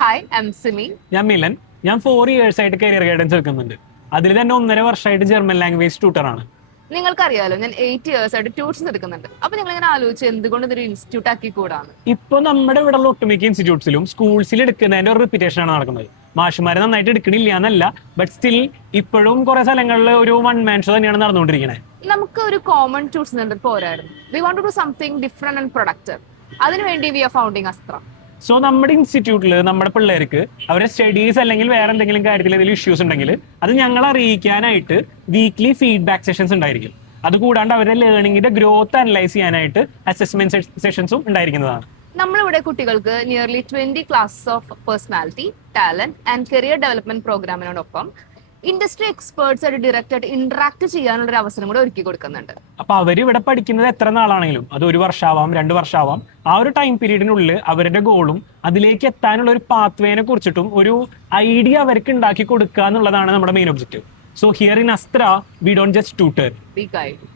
Hi I M Simi. ഞാൻ മിലൻ. ഞാൻ 4 years ആയിട്ട് കരിയർ ഗൈഡൻസ് എടുക്കുന്നുണ്ട്. അതിൽ തന്നെ 1.5 വർഷമായിട്ട് ജർമ്മൻ ലാംഗ്വേജ് ട്യൂട്ടറാണ്. നിങ്ങൾക്കറിയാലോ ഞാൻ 8 years ആയിട്ട് ട്യൂഷൻസ് എടുക്കുന്നുണ്ട്. അപ്പൊ നിങ്ങൾ ഇങ്ങനെ ആലോചിച്ച് എന്തുകൊണ്ട് ഇതൊരു ഇൻസ്റ്റിറ്റ്യൂട്ട് ആക്കി കൂടാണ്? ഇപ്പൊ നമ്മുടെ ഇവിടെ ഉള്ള ഒട്ടുമിക്ക ഇൻസ്റ്റിറ്റ്യൂട്ട്സിലും സ്കൂൾസിൽ എടുക്കുന്നതിന്റെ ഒരു റിപ്പീറ്റേഷൻ ആണ് നടക്കുന്നത്. മാഷുമാരെ നന്നായിട്ട് എടുക്കണില്ല എന്നല്ല, ബട്ട് സ്റ്റിൽ ഇപ്പോഴും കുറെ സ്ഥലങ്ങളിൽ ഒരു വൺ മാൻ ഷോ തന്നെയാണ് നടന്നുകൊണ്ടിരിക്കുന്നത്. നമുക്ക് ഒരു കോമൺ ട്യൂഷൻ സെന്റർ പോരായിരുന്നു. We want to do something different and productive. അതിനുവേണ്ടി we are founding Astra. So നമ്മുടെ ഇൻസ്റ്റിറ്റ്യൂട്ടിൽ നമ്മുടെ പിള്ളേർക്ക് അവരുടെ സ്റ്റഡീസ് അല്ലെങ്കിൽ വേറെ എന്തെങ്കിലും കാര്യത്തിൽ എന്തെങ്കിലും ഇഷ്യൂസ് ഉണ്ടെങ്കിൽ അത് ഞങ്ങളെ അറിയിക്കാനായിട്ട് വീക്ക്ലി ഫീഡ്ബാക്ക് സെഷൻസ് ഉണ്ടായിരിക്കും. അതുകൂടാണ്ട് അവരുടെ ലേണിംഗിന്റെ ഗ്രോത്ത് അനലൈസ് ചെയ്യാനായിട്ട് അസസ്മെന്റ് സെഷൻസും ഉണ്ടായിരിക്കുന്നതാണ്. നമ്മളിവിടെ കുട്ടികൾക്ക് nearly 20 classes of personality, talent and career development പ്രോഗ്രാമിനോടൊപ്പം industry experts ആയിട്ട് ഡയറക്റ്റ് ആയിട്ട് ഇന്ററാക്ട് ചെയ്യാനുള്ള ഒരു അവസരം കൂടെ ഒരുക്കി കൊടുക്കുന്നുണ്ട്. അപ്പൊ അവര് ഇവിടെ പഠിക്കുന്നത് എത്ര നാളാണെങ്കിലും അത് 1 വർഷമാവാം 2 വർഷമാവാം, ആ ഒരു ടൈം പീരീഡിനുള്ളിൽ അവരുടെ ഗോളും അതിലേക്ക് എത്താനുള്ള ഒരു പാത്വേനെ കുറിച്ചിട്ടും ഒരു ഐഡിയ അവർക്ക് ഉണ്ടാക്കി കൊടുക്കുക എന്നുള്ളതാണ് നമ്മുടെ main objective. So here in Astra we don't just tutor, we guide.